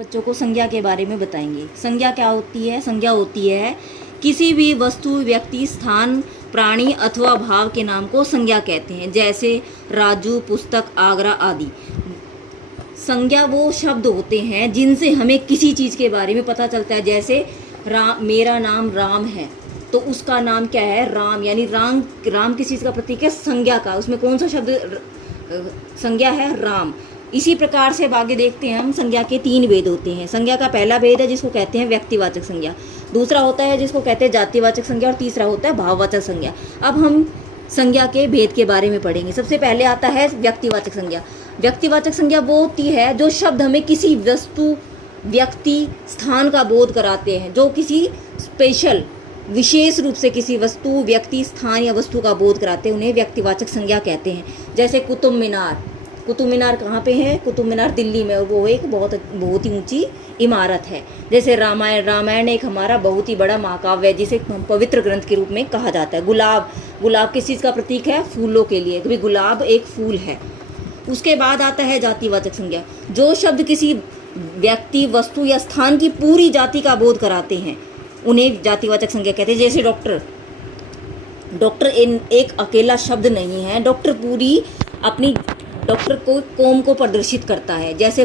बच्चों को संज्ञा के बारे में बताएंगे। संज्ञा क्या होती है? संज्ञा होती है किसी भी वस्तु, व्यक्ति, स्थान, प्राणी अथवा भाव के नाम को संज्ञा कहते हैं, जैसे राजू, पुस्तक, आगरा आदि। संज्ञा वो शब्द होते हैं जिनसे हमें किसी चीज़ के बारे में पता चलता है। जैसे मेरा नाम राम है, तो उसका नाम क्या है? राम। यानी राम किस चीज़ का प्रतीक है? संज्ञा का। उसमें कौन सा शब्द संज्ञा है? राम। इसी प्रकार से अब आगे देखते हैं हम। संज्ञा के 3 भेद होते हैं। संज्ञा का पहला भेद है जिसको कहते हैं व्यक्तिवाचक संज्ञा, दूसरा होता है जिसको कहते हैं जातिवाचक संज्ञा, और तीसरा होता है भाववाचक संज्ञा। अब हम संज्ञा के भेद के बारे में पढ़ेंगे। सबसे पहले आता है व्यक्तिवाचक संज्ञा। व्यक्तिवाचक संज्ञा वो होती है जो शब्द हमें किसी वस्तु, व्यक्ति, स्थान का बोध कराते हैं, जो किसी स्पेशल, विशेष रूप से किसी वस्तु, व्यक्ति, स्थान या वस्तु का बोध कराते हैं, उन्हें व्यक्तिवाचक संज्ञा कहते हैं। जैसे कुतुब मीनार। कुतुब मीनार कहाँ पे है? कुतुब मीनार दिल्ली में, वो एक बहुत ही ऊंची इमारत है। जैसे रामायण एक हमारा बहुत ही बड़ा महाकाव्य है, जिसे पवित्र ग्रंथ के रूप में कहा जाता है। गुलाब किस चीज़ का प्रतीक है? फूलों के लिए, क्योंकि गुलाब एक फूल है। उसके बाद आता है जातिवाचक संज्ञा। जो शब्द किसी व्यक्ति, वस्तु या स्थान की पूरी जाति का बोध कराते हैं, उन्हें जातिवाचक संज्ञा कहते हैं। जैसे डॉक्टर एक अकेला शब्द नहीं है। डॉक्टर को कौम को प्रदर्शित करता है। जैसे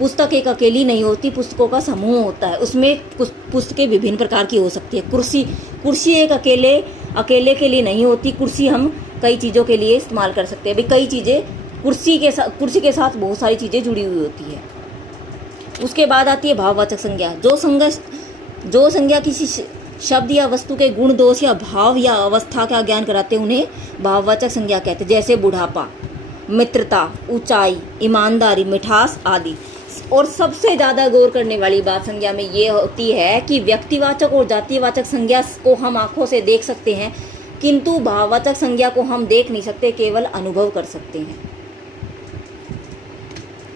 पुस्तक एक अकेली नहीं होती, पुस्तकों का समूह होता है। उसमें पुस्तकें विभिन्न प्रकार की हो सकती है। कुर्सी एक अकेले के लिए नहीं होती। कुर्सी हम कई चीज़ों के लिए इस्तेमाल कर सकते हैं। भाई कई चीज़ें कुर्सी के साथ बहुत सारी चीज़ें जुड़ी हुई होती है। उसके बाद आती है भाववाचक संज्ञा। जो संज्ञा किसी शब्द या वस्तु के गुण, दोष या भाव या अवस्था का ज्ञान कराते हैं, उन्हें भाववाचक संज्ञा कहते हैं। जैसे बुढ़ापा, मित्रता, ऊंचाई, ईमानदारी, मिठास आदि। और सबसे ज़्यादा गौर करने वाली बात संज्ञा में ये होती है कि व्यक्तिवाचक और जातिवाचक संज्ञा को हम आँखों से देख सकते हैं, किंतु भाववाचक संज्ञा को हम देख नहीं सकते, केवल अनुभव कर सकते हैं।